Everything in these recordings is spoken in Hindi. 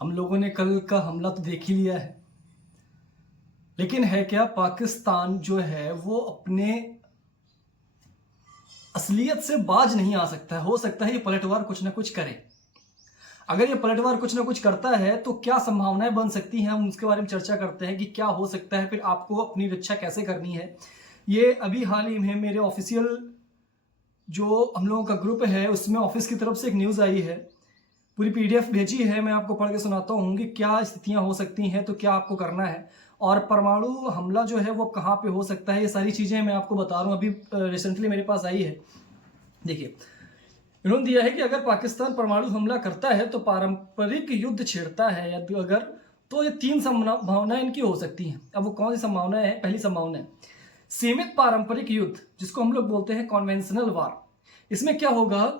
हम लोगों ने कल का हमला तो देख ही लिया है, लेकिन है क्या, पाकिस्तान जो है वो अपने असलियत से बाज नहीं आ सकता है। हो सकता है ये पलटवार कुछ ना कुछ करे। अगर ये पलटवार कुछ ना कुछ करता है तो क्या संभावनाएं बन सकती हैं, हम उसके बारे में चर्चा करते हैं कि क्या हो सकता है, फिर आपको अपनी रक्षा कैसे करनी है। ये अभी हाल ही में मेरे ऑफिशियल जो हम लोगों का ग्रुप है उसमें ऑफिस की तरफ से एक न्यूज़ आई है, पूरी पीडीएफ भेजी है। मैं आपको पढ़ के सुनाता हूँ कि क्या स्थितियां हो सकती हैं, तो क्या आपको करना है और परमाणु हमला जो है वो कहाँ पे हो सकता है, ये सारी चीज़ें मैं आपको बता रहा हूँ। अभी रिसेंटली मेरे पास आई है। देखिए, इन्होंने दिया है कि अगर पाकिस्तान परमाणु हमला करता है तो पारंपरिक युद्ध छेड़ता है, या अगर तो ये 3 संभावनाएं इनकी हो सकती हैं। अब वो कौन सी संभावनाएं हैं? पहली संभावना है सीमित पारंपरिक युद्ध, जिसको हम लोग बोलते हैं कॉन्वेंशनल वार। इसमें क्या होगा,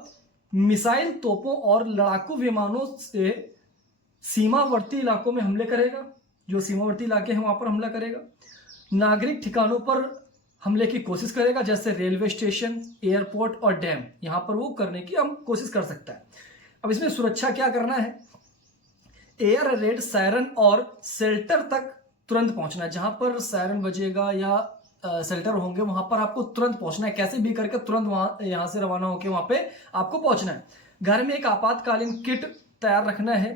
मिसाइल तोपों और लड़ाकू विमानों से सीमावर्ती इलाकों में हमले करेगा, जो सीमावर्ती इलाके हैं वहां पर हमला करेगा। नागरिक ठिकानों पर हमले की कोशिश करेगा, जैसे रेलवे स्टेशन, एयरपोर्ट और डैम, यहां पर वो करने की हम कोशिश कर सकता है। अब इसमें सुरक्षा क्या करना है, एयर रेड सायरन और शेल्टर तक तुरंत पहुंचना है। जहां पर सायरन बजेगा या शेल्टर होंगे वहां पर आपको तुरंत पहुंचना है, कैसे भी करके तुरंत वहां यहां से रवाना होकर वहां पे आपको पहुंचना है। घर में एक आपातकालीन किट तैयार रखना है।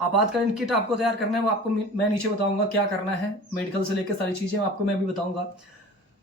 आपातकालीन किट आपको तैयार करना है, वो आपको मैं नीचे बताऊंगा क्या करना है, मेडिकल से लेकर सारी चीजें आपको मैं भी बताऊंगा।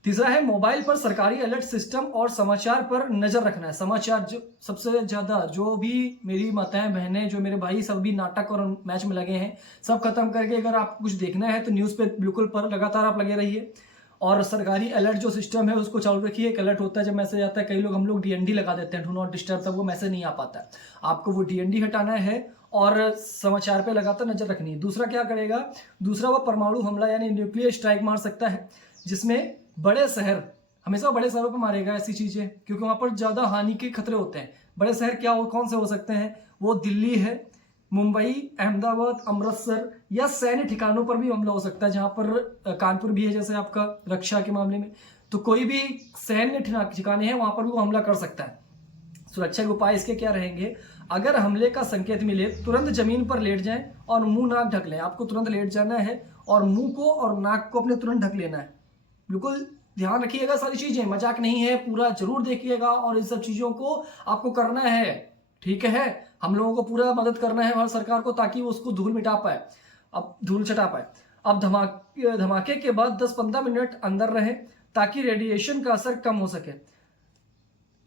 तीसरा है मोबाइल पर सरकारी अलर्ट सिस्टम और समाचार पर नजर रखना है। समाचार जो सबसे ज्यादा, जो भी मेरी माताएं बहनें, जो मेरे भाई सब भी नाटक और मैच में लगे हैं, सब खत्म करके अगर आपको कुछ देखना है तो न्यूज पे बिल्कुल पर लगातार आप लगे रहिए। और सरकारी अलर्ट जो सिस्टम है उसको चालू रखिए। एक अलर्ट होता है जब मैसेज आता है, कई लोग हम लोग डीएनडी लगा देते हैं, डू नॉट डिस्टर्ब, तब वो मैसेज नहीं आ पाता है। आपको वो डीएनडी हटाना है और समाचार पे लगातार नजर रखनी है। दूसरा क्या करेगा, दूसरा वो परमाणु हमला यानी न्यूक्लियर स्ट्राइक मार सकता है, जिसमें बड़े शहर, हमेशा बड़े शहरों पर मारेगा ऐसी चीजें, क्योंकि वहां पर ज्यादा हानि के खतरे होते हैं। बड़े शहर क्या हो, कौन से हो सकते हैं, वो दिल्ली है, मुंबई, अहमदाबाद, अमृतसर, या सैन्य ठिकानों पर भी हमला हो सकता है, जहां पर कानपुर भी है जैसे आपका रक्षा के मामले में। तो कोई भी सैन्य ठिकाने हैं वहां पर भी वो हमला कर सकता है। सुरक्षा के उपाय इसके क्या रहेंगे, अगर हमले का संकेत मिले तुरंत जमीन पर लेट जाएं और मुंह नाक ढक लें। आपको तुरंत लेट जाना है और मुंह को और नाक को अपने तुरंत ढक लेना है। बिल्कुल ध्यान रखिएगा, सारी चीजें मजाक नहीं है, पूरा जरूर देखिएगा और इन सब चीजों को आपको करना है। ठीक है, हम लोगों को पूरा मदद करना है भारत सरकार को, ताकि वो उसको धूल मिटा पाए, अब धूल चटा पाए। अब धमाके के बाद 10-15 मिनट अंदर रहे ताकि रेडिएशन का असर कम हो सके।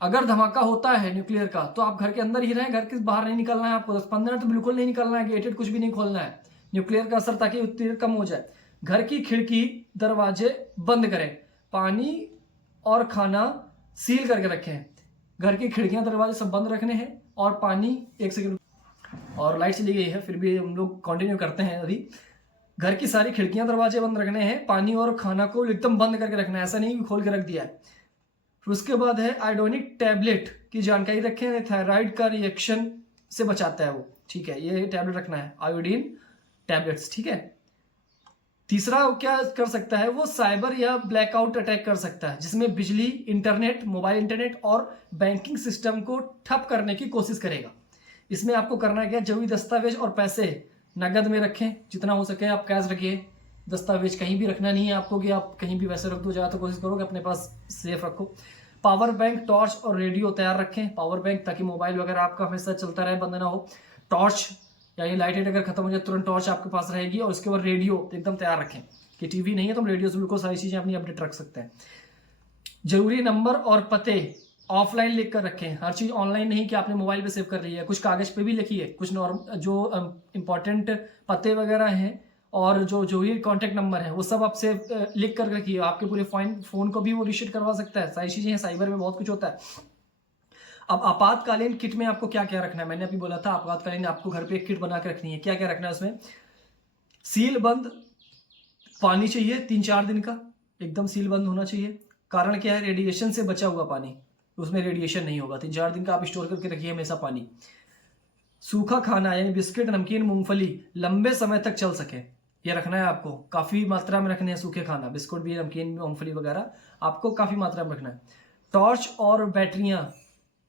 अगर धमाका होता है न्यूक्लियर का तो आप घर के अंदर ही रहें, घर के बाहर नहीं निकलना है आपको। 10-15 मिनट तो बिल्कुल नहीं निकलना है, गेटेड कुछ भी नहीं खोलना है, न्यूक्लियर का असर ताकि उत्तेजना कम हो जाए। घर की खिड़की दरवाजे बंद करें, पानी और खाना सील करके रखें। घर की खिड़कियां दरवाजे सब बंद रखने हैं और पानी, एक सेकंड, और लाइट चली गई है फिर भी हम लोग कंटिन्यू करते हैं। अभी घर की सारी खिड़कियां दरवाजे बंद रखने हैं, पानी और खाना को एकदम बंद करके रखना है, ऐसा नहीं कि खोल के रख दिया है। फिर उसके बाद है आयोडोनिक टैबलेट की जानकारी रखें, थायराइड का रिएक्शन से बचाता है वो। ठीक है, ये टैबलेट रखना है, आयोडीन टैबलेट्स। ठीक है, तीसरा क्या कर सकता है, वो साइबर या ब्लैकआउट अटैक कर सकता है, जिसमें बिजली, इंटरनेट, मोबाइल इंटरनेट और बैंकिंग सिस्टम को ठप करने की कोशिश करेगा। इसमें आपको करना क्या, जरूरी दस्तावेज और पैसे नगद में रखें, जितना हो सके आप कैश रखिए। दस्तावेज कहीं भी रखना नहीं है आपको कि आप कहीं भी वैसे रख दो, ज़्यादा तो कोशिश करो कि अपने पास सेफ रखो। पावर बैंक, टॉर्च और रेडियो तैयार रखें। पावर बैंक ताकि मोबाइल वगैरह आपका हमेशा चलता रहे, बंद ना हो। टॉर्च यानी लाइट अगर खत्म हो जाए तुरंत टॉर्च आपके पास रहेगी। और उसके बाद रेडियो एकदम तैयार रखें कि टीवी नहीं है तो हम रेडियो से बिल्कुल सारी चीज़ें अपनी अपडेट रख सकते हैं। जरूरी नंबर और पते ऑफलाइन लिख कर रखें, हर चीज़ ऑनलाइन नहीं कि आपने मोबाइल पे सेव कर ली है, कुछ कागज पे भी लिखिए, कुछ नॉर्मल जो इंपॉर्टेंट पते वगैरह हैं और जो जो भी कॉन्टैक्ट नंबर है वो सब आप सेव लिख कर रखिए। आपके पूरे फोन को भी वो रीसेट करवा सकता है, सारी चीज़ें हैं, साइबर में बहुत कुछ होता है। अब आपातकालीन किट में आपको क्या क्या रखना है, मैंने अभी बोला था आपातकालीन आपको घर पे एक किट बना के रखनी है। क्या क्या रखना है उसमें, सील बंद पानी चाहिए 3-4 दिन का, एकदम सील बंद होना चाहिए। कारण क्या है, रेडिएशन से बचा हुआ पानी, उसमें रेडिएशन नहीं होगा। 3-4 दिन का आप स्टोर करके रखिए हमेशा पानी। सूखा खाना यानी बिस्किट, नमकीन, मूंगफली लंबे समय तक चल सके, ये रखना है आपको, काफ़ी मात्रा में रखने हैं सूखे खाना, बिस्कुट भी, नमकीन, मूंगफली वगैरह आपको काफ़ी मात्रा में रखना है। टॉर्च और बैटरियाँ,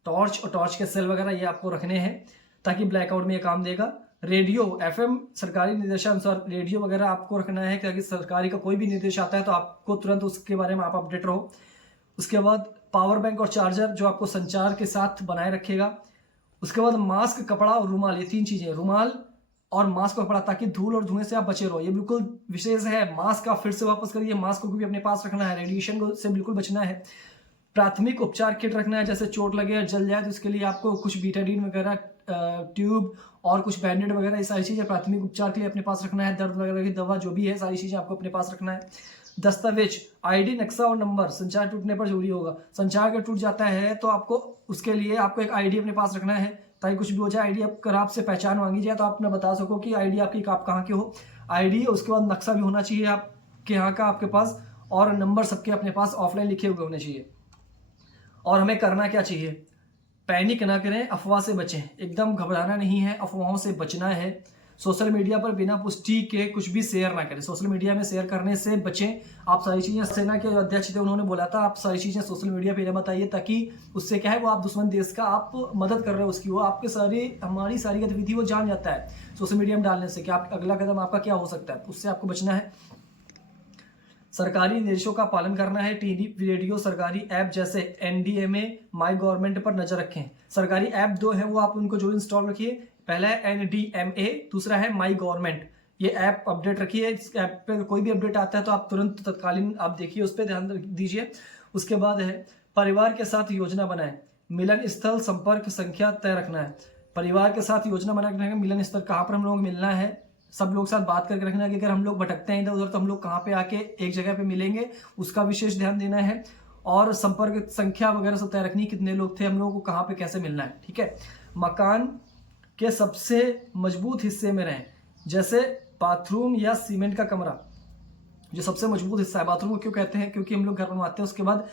टॉर्च और टॉर्च के सेल वगैरह ये आपको रखने हैं ताकि ब्लैकआउट में ये काम देगा। रेडियो एफएम सरकारी निर्देशानुसार रेडियो वगैरह आपको रखना है, क्योंकि सरकारी का कोई भी निर्देश आता है तो आपको तुरंत उसके बारे में आप अपडेट रहो। उसके बाद पावर बैंक और चार्जर जो आपको संचार के साथ बनाए रखेगा। उसके बाद मास्क, कपड़ा और रुमाल, ये 3 चीजें, रुमाल और मास्क और कपड़ा, ताकि धूल और धुएं से आप बचे रहो। ये बिल्कुल विशेष है। मास्क आप फिर से वापस करिए, मास्क को भी अपने पास रखना है, रेडिएशन से बिल्कुल बचना है। प्राथमिक उपचार किट रखना है, जैसे चोट लगे या जल जाए तो इसके लिए आपको कुछ बीटाडीन वगैरह, ट्यूब और कुछ बैंडेड वगैरह, ये सारी चीजें प्राथमिक उपचार के लिए अपने पास रखना है। दर्द वगैरह की दवा जो भी है, सारी चीजें आपको अपने पास रखना है। दस्तावेज, आईडी, नक्शा और नंबर संचार टूटने पर जरूरी होगा। संचार अगर टूट जाता है तो आपको उसके लिए आपको एक आईडी अपने पास रखना है, ताकि कुछ भी हो जाए, आईडी अगर आपसे पहचान मांगी जाए तो आप अपना बता सको कि आईडी आपकी, आप कहाँ के हो। आईडी, उसके बाद नक्शा भी होना चाहिए आपके यहाँ का आपके पास, और नंबर सबके अपने पास ऑफलाइन लिखे हुए होने चाहिए। और हमें करना क्या चाहिए, पैनिक ना करें, अफवाह से बचें, एकदम घबराना नहीं है, अफवाहों से बचना है। सोशल मीडिया पर बिना पुष्टि के कुछ भी शेयर ना करें, सोशल मीडिया में शेयर करने से बचें। आप सारी चीज़ें, सेना के अध्यक्ष थे उन्होंने बोला था आप सारी चीज़ें सोशल मीडिया पे ना बताइए, ताकि उससे क्या है, वो आप दुश्मन देश का आप मदद कर रहे हो उसकी, वो आपके हमारी सारी गतिविधि वो जान जाता है सोशल मीडिया में डालने से कि आप अगला कदम आपका क्या हो सकता है, उससे आपको बचना है। सरकारी निर्देशों का पालन करना है। टीवी, रेडियो, सरकारी ऐप जैसे एनडीएमए, माई गवर्नमेंट पर नजर रखें। सरकारी ऐप 2 है, वो आप उनको जो इंस्टॉल रखिए। पहला है एनडीएमए, दूसरा है माई गवर्नमेंट। ये ऐप अपडेट रखिए। इस ऐप पे कोई भी अपडेट आता है तो आप तुरंत तत्कालीन आप देखिए, उस पर ध्यान दीजिए। उसके बाद है परिवार के साथ योजना बनाएं। मिलन स्थल, संपर्क संख्या तय रखना है। परिवार के साथ योजना बना के रखें, मिलन स्थल कहाँ पर हम लोग मिलना है, सब लोग साथ बात करके रखना है कि अगर हम लोग भटकते हैं इधर उधर तो हम लोग कहाँ पे आके एक जगह पे मिलेंगे, उसका विशेष ध्यान देना है। और संपर्क संख्या वगैरह सब तय रखनी, कितने लोग थे, हम लोगों को कहाँ पे कैसे मिलना है, ठीक है। मकान के सबसे मजबूत हिस्से में रहें, जैसे बाथरूम या सीमेंट का कमरा जो सबसे मजबूत हिस्सा है। बाथरूम को क्यों कहते हैं, क्योंकि हम लोग घर बनवाते हैं, उसके बाद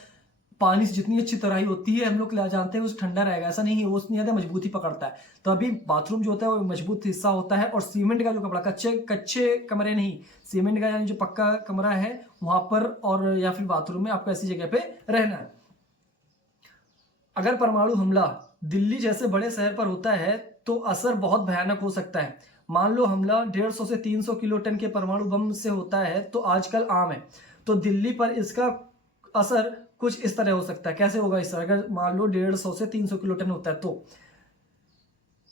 पानी से जितनी अच्छी तराई होती है हम लोग जानते हैं उस ठंडा रहेगा, ऐसा नहीं है, वो उतनी ज़्यादा मजबूती पकड़ता है। तो अभी बाथरूम जो होता है वो मजबूत हिस्सा होता है। और सीमेंट का जो कपड़ा, कच्चे कमरे नहीं, सीमेंट का यानी जो पक्का कमरा है वहां पर, और या फिर बाथरूम में आपको ऐसी जगह पे रहना है। अगर परमाणु हमला दिल्ली जैसे बड़े शहर पर होता है तो असर बहुत भयानक हो सकता है। मान लो हमला 150 से 300 किलोटन के परमाणु बम से होता है तो आजकल आम है, तो दिल्ली पर इसका असर कुछ इस तरह हो सकता है। कैसे होगा इस तरह, अगर मान लो 150 से 300 किलोटन होता है तो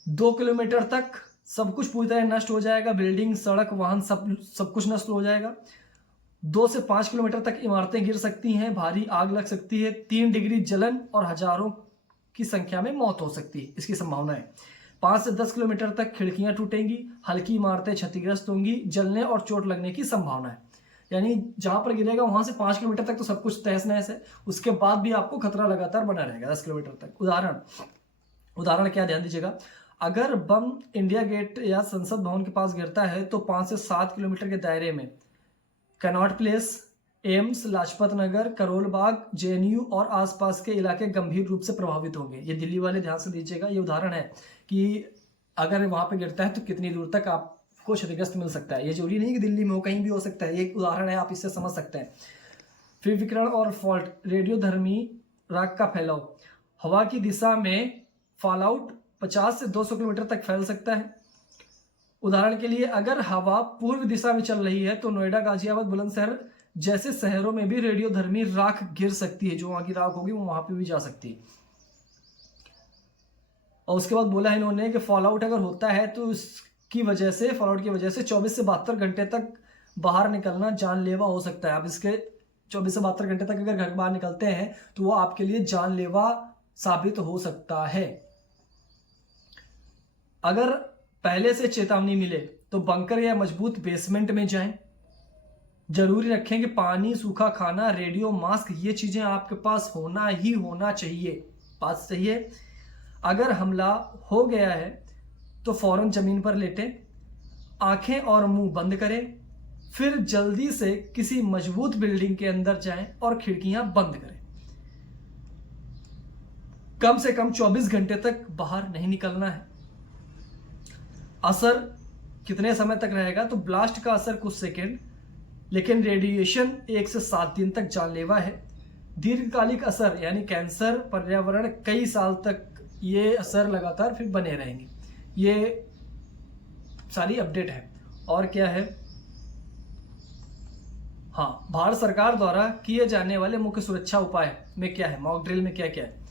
2 किलोमीटर तक सब कुछ पूरी तरह नष्ट हो जाएगा, बिल्डिंग, सड़क, वाहन, सब कुछ नष्ट हो जाएगा। 2 से 5 किलोमीटर तक इमारतें गिर सकती हैं, भारी आग लग सकती है, 3 डिग्री जलन और हजारों की संख्या में मौत हो सकती है, इसकी संभावना है। 5 से 10 किलोमीटर तक खिड़कियां टूटेंगी, हल्की इमारतें क्षतिग्रस्त होंगी, जलने और चोट लगने की संभावना है। यानी जहां पर गिरेगा वहां से 5 किलोमीटर तक तो सब कुछ तहस नहस है, उसके बाद भी आपको खतरा लगातार बना रहेगा 10 किलोमीटर तक। उदाहरण क्या, ध्यान दीजिएगा, अगर बम इंडिया गेट या संसद भवन के पास गिरता है तो 5 से 7 किलोमीटर के दायरे में Connaught place, AIIMS, Lajpat Nagar, Karol Bagh, JNU और आसपास के इलाके गंभीर रूप से प्रभावित होंगे। ये दिल्ली वाले ध्यान से दीजिएगा, ये उदाहरण है कि अगर वहां पे गिरता है तो कितनी दूर तक आपको क्षतिग्रस्त मिल सकता है। ये जरूरी नहीं कि दिल्ली में हो, कहीं भी हो सकता है, ये उदाहरण है, आप इससे समझ सकते हैं। फिर विकिरण और फॉल्ट, रेडियोधर्मी राग का फैलाव, हवा की दिशा में फॉलआउट 50 से 200 किलोमीटर तक फैल सकता है। उदाहरण के लिए अगर हवा पूर्व दिशा में चल रही है तो नोएडा, गाजियाबाद, बुलंदशहर जैसे शहरों में भी रेडियोधर्मी राख गिर सकती है, जो वहां की राख होगी वो वहां पे भी जा सकती है। और उसके बाद बोला है इन्होंने कि फॉलआउट अगर होता है तो इसकी वजह से, फॉलआउट की वजह से 24 से 72 घंटे तक बाहर निकलना जानलेवा हो सकता है। अब इसके 24 से 72 घंटे तक अगर घर बाहर निकलते हैं तो वो आपके लिए जानलेवा साबित हो सकता है। अगर पहले से चेतावनी मिले तो बंकर या मजबूत बेसमेंट में जाएं। जरूरी रखें कि पानी, सूखा खाना, रेडियो, मास्क, ये चीजें आपके पास होना ही होना चाहिए। बात सही है। अगर हमला हो गया है तो फौरन जमीन पर लेटें, आंखें और मुंह बंद करें, फिर जल्दी से किसी मजबूत बिल्डिंग के अंदर जाएं और खिड़कियां बंद करें। कम से कम 24 घंटे तक बाहर नहीं निकलना है। असर कितने समय तक रहेगा, तो ब्लास्ट का असर कुछ सेकेंड, लेकिन रेडिएशन 1 से 7 दिन तक जानलेवा है। दीर्घकालिक असर यानी कैंसर, पर्यावरण, कई साल तक ये असर लगातार फिर बने रहेंगे। ये सारी अपडेट है। और क्या है, हाँ, भारत सरकार द्वारा किए जाने वाले मुख्य सुरक्षा उपाय में क्या है, मॉक ड्रिल में क्या क्या है।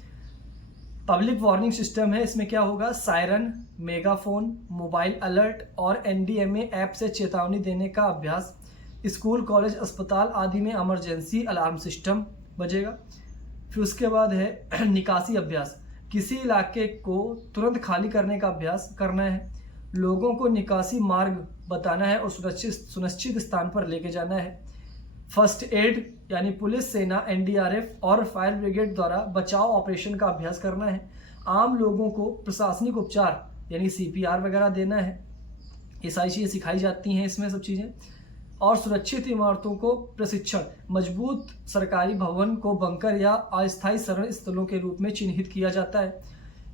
पब्लिक वार्निंग सिस्टम है, इसमें क्या होगा, सायरन, मेगाफोन, मोबाइल अलर्ट और एनडीएमए ऐप से चेतावनी देने का अभ्यास। स्कूल, कॉलेज, अस्पताल आदि में इमरजेंसी अलार्म सिस्टम बजेगा। फिर उसके बाद है निकासी अभ्यास, किसी इलाके को तुरंत खाली करने का अभ्यास करना है, लोगों को निकासी मार्ग बताना है और सुनिश्चित स्थान पर लेके जाना है। फर्स्ट एड यानी पुलिस, सेना, एनडीआरएफ और फायर ब्रिगेड द्वारा बचाव ऑपरेशन का अभ्यास करना है। आम लोगों को प्रशासनिक उपचार यानी सीपीआर वगैरह देना है। ये सारी चीज़ें सिखाई जाती हैं इसमें सब चीज़ें। और सुरक्षित इमारतों को प्रशिक्षण, मजबूत सरकारी भवन को बंकर या अस्थायी शरण स्थलों के रूप में चिन्हित किया जाता है।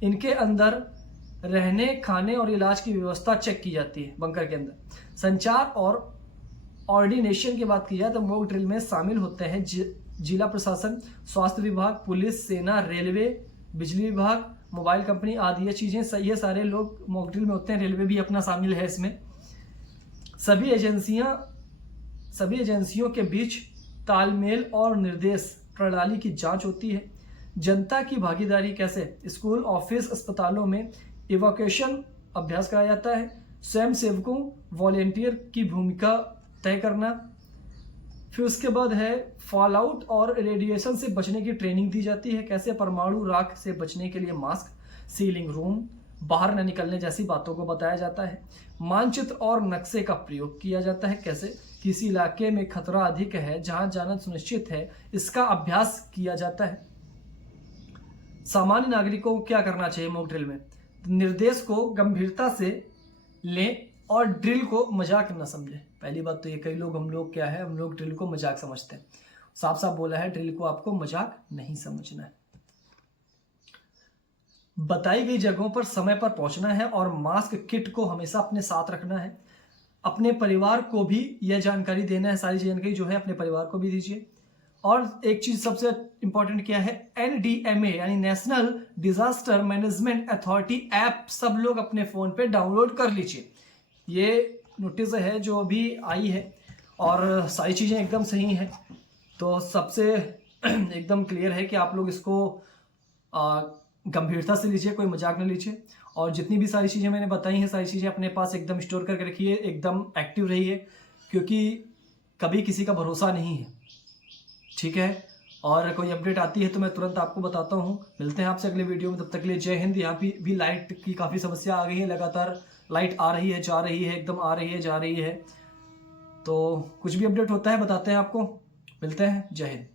इनके अंदर रहने, खाने और इलाज की व्यवस्था चेक की जाती है बंकर के अंदर। संचार और ऑर्डिनेशन की बात की जाए तो मॉक ड्रिल में शामिल होते हैं जिला प्रशासन, स्वास्थ्य विभाग, पुलिस, सेना, रेलवे, बिजली विभाग, मोबाइल कंपनी आदि। ये चीज़ें, ये सारे लोग मॉक ड्रिल में होते हैं। रेलवे भी अपना शामिल है इसमें। सभी एजेंसियों के बीच तालमेल और निर्देश प्रणाली की जांच होती है। जनता की भागीदारी कैसे, स्कूल, ऑफिस, अस्पतालों में इवैक्यूएशन अभ्यास कराया जाता है। स्वयं सेवकों, वॉलेंटियर की भूमिका तय करना। फिर उसके बाद है फॉलआउट और रेडिएशन से बचने की ट्रेनिंग दी जाती है। कैसे, परमाणु राख से बचने के लिए मास्क, सीलिंग रूम, बाहर न निकलने जैसी बातों को बताया जाता है। मानचित्र और नक्शे का प्रयोग किया जाता है। कैसे, किसी इलाके में खतरा अधिक है, जहां जाना सुनिश्चित है, इसका अभ्यास किया जाता है। सामान्य नागरिकों को क्या करना चाहिए मॉक ड्रिल में, निर्देश को गंभीरता से लें और ड्रिल को मजाक न समझें। पहली बात तो ये, कई लोग हम लोग ड्रिल को मजाक समझते हैं। साफ साफ बोला है, ड्रिल को आपको मजाक नहीं समझना है। बताई गई जगहों पर समय पर पहुंचना है और मास्क किट को हमेशा अपने साथ रखना है। अपने परिवार को भी यह जानकारी देना है, सारी जानकारी जो है अपने परिवार को भी दीजिए। और एक चीज सबसे इंपॉर्टेंट क्या है, एनडीएमए यानी national disaster management authority app सब लोग अपने फोन पे डाउनलोड कर लीजिए। ये नोटिस है जो अभी आई है और सारी चीज़ें एकदम सही हैं। तो सबसे एकदम क्लियर है कि आप लोग इसको गंभीरता से लीजिए, कोई मजाक न लीजिए। और जितनी भी सारी चीज़ें मैंने बताई हैं, सारी चीज़ें अपने पास एकदम स्टोर करके रखिए, एकदम एक्टिव रहिए, क्योंकि कभी किसी का भरोसा नहीं है। ठीक है, और कोई अपडेट आती है तो मैं तुरंत आपको बताता हूँ। मिलते हैं आपसे अगले वीडियो में, तब तक के लिए जय हिंद। यहाँ भी लाइट की काफ़ी समस्या आ गई है, लगातार लाइट आ रही है, जा रही है, एकदम आ रही है, जा रही है। तो कुछ भी अपडेट होता है बताते हैं आपको। मिलते हैं, जय हिंद।